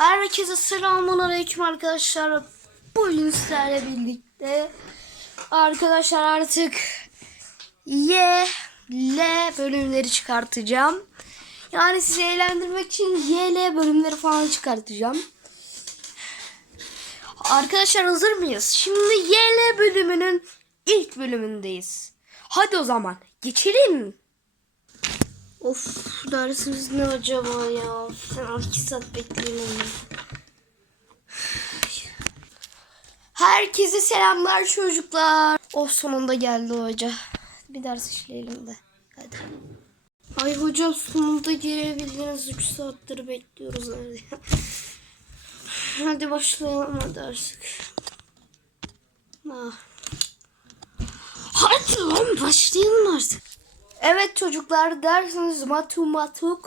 Herkese selamun aleyküm arkadaşlar. Bugün sizlerle birlikte arkadaşlar artık Y, L bölümleri çıkartacağım. Yani sizi eğlendirmek için Y, L bölümleri falan çıkartacağım. Arkadaşlar hazır mıyız? Şimdi Y, L bölümünün ilk bölümündeyiz. Hadi o zaman geçelim. Of dersimiz ne acaba ya? Sen iki saat bekleyin onu. Herkese selamlar çocuklar. Of sonunda geldi hoca. Bir ders işleyelim de. Hadi. Ay hocam sonunda girebildiniz. 3 saattir bekliyoruz ya. Hadi başlayalım hadi artık. Ah. Hadi lan başlayalım artık. Evet çocuklar dersiniz matematik.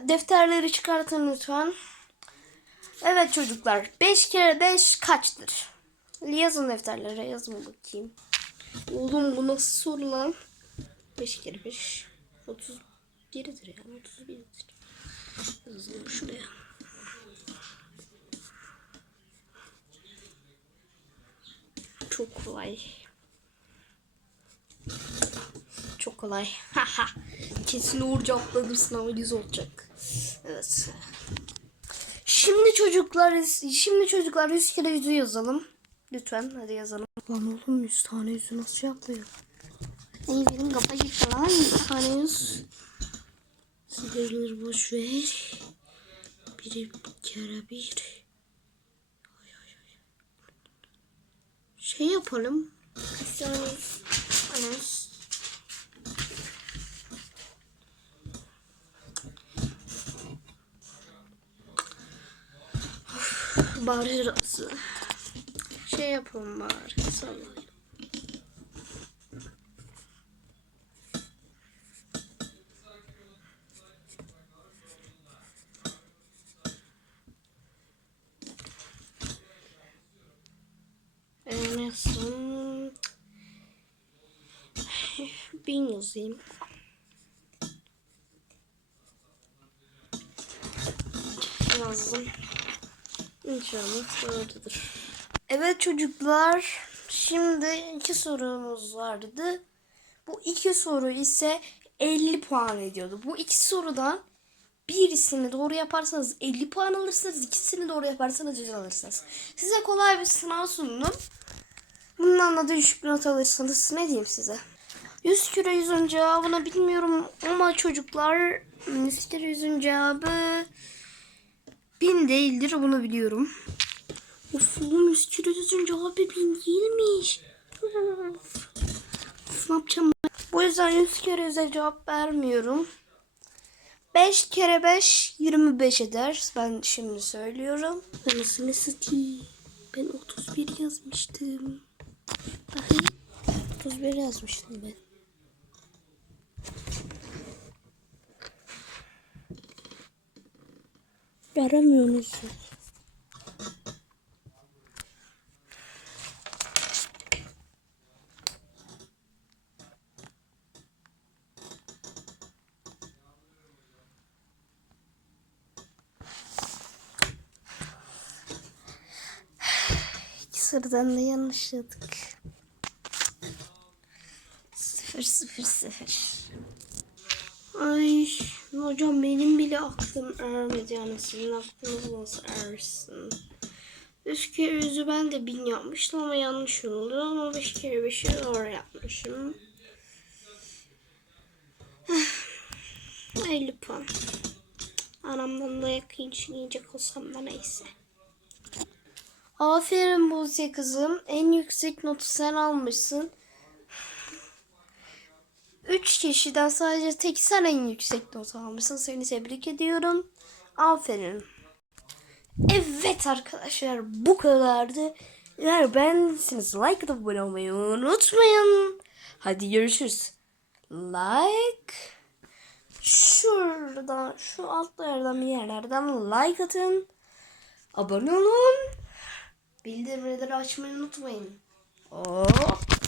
Defterleri çıkartın lütfen. Evet çocuklar 5 kere 5 kaçtır? Yazın defterlere yazın bakayım. Oğlum bu nasıl soru lan? 5 kere 5 31'dir yani 31'dir. Yazalım şuraya. Çok kolay. Çok kolay. Kesin Uğur cevapladım sınavı 100 olacak. Evet. Şimdi çocuklar şimdi çocuklar 100 kere 100'ü yazalım. Lütfen hadi yazalım. Lan oğlum 100 tane 100'ü nasıl yapıyor? İyi benim kafa gitti lan 100 tane 100. Gidilir boş ver. Bir kere bir. Ay, ay, ay. Şey yapalım. Kaç tane yüz? Bari razı. Şey yapalım bari. Sallayalım. Nasıl? Bin yazayım. Yazdım. İnşallah doğrudur. Evet çocuklar. Şimdi iki sorumuz vardı. Bu iki soru ise 50 puan ediyordu. Bu iki sorudan birisini doğru yaparsanız 50 puan alırsınız. ikisini doğru yaparsanız 100 alırsınız. Size kolay bir sınav sundum. Bundan da düşük not alırsanız ne diyeyim size. 100 kere 100'ün cevabını bilmiyorum ama çocuklar 100 kere 100'ün cevabı Bin değildir bunu biliyorum. Of oğlum 100 kilo düzünce abi bin değilmiş. Of, ne yapacağım ben? Bu yüzden 100 kere 100'e cevap vermiyorum. 5 kere 5 25 eder. Ben şimdi söylüyorum. Anasını satayım. Ben 31 yazmıştım. Bakayım. 31 yazmıştım ben. Yaramıyorsunuz. Sıradan da yanlışladık. Sıfır sıfır sıfır. Ay hocam benim bile aklım ermedi yani sizin aklınız nasıl ersin? Üç kere yüzü ben de bin yapmıştım ama yanlış oldu ama beş kere beşi doğru yapmışım. 50 puan. Anamdan dayak yiyecek olsam da neyse. Aferin Buse kızım. En yüksek notu sen almışsın. Üç kişiden sadece tek sen en yüksek not almışsın. Seni tebrik ediyorum. Aferin. Evet arkadaşlar bu kadardı. Eğer beğendiyseniz like atıp abone olmayı unutmayın. Hadi görüşürüz. Like. Şuradan şu altlardan bir yerlerden like atın. Abone olun. Bildirimleri açmayı unutmayın. Hop.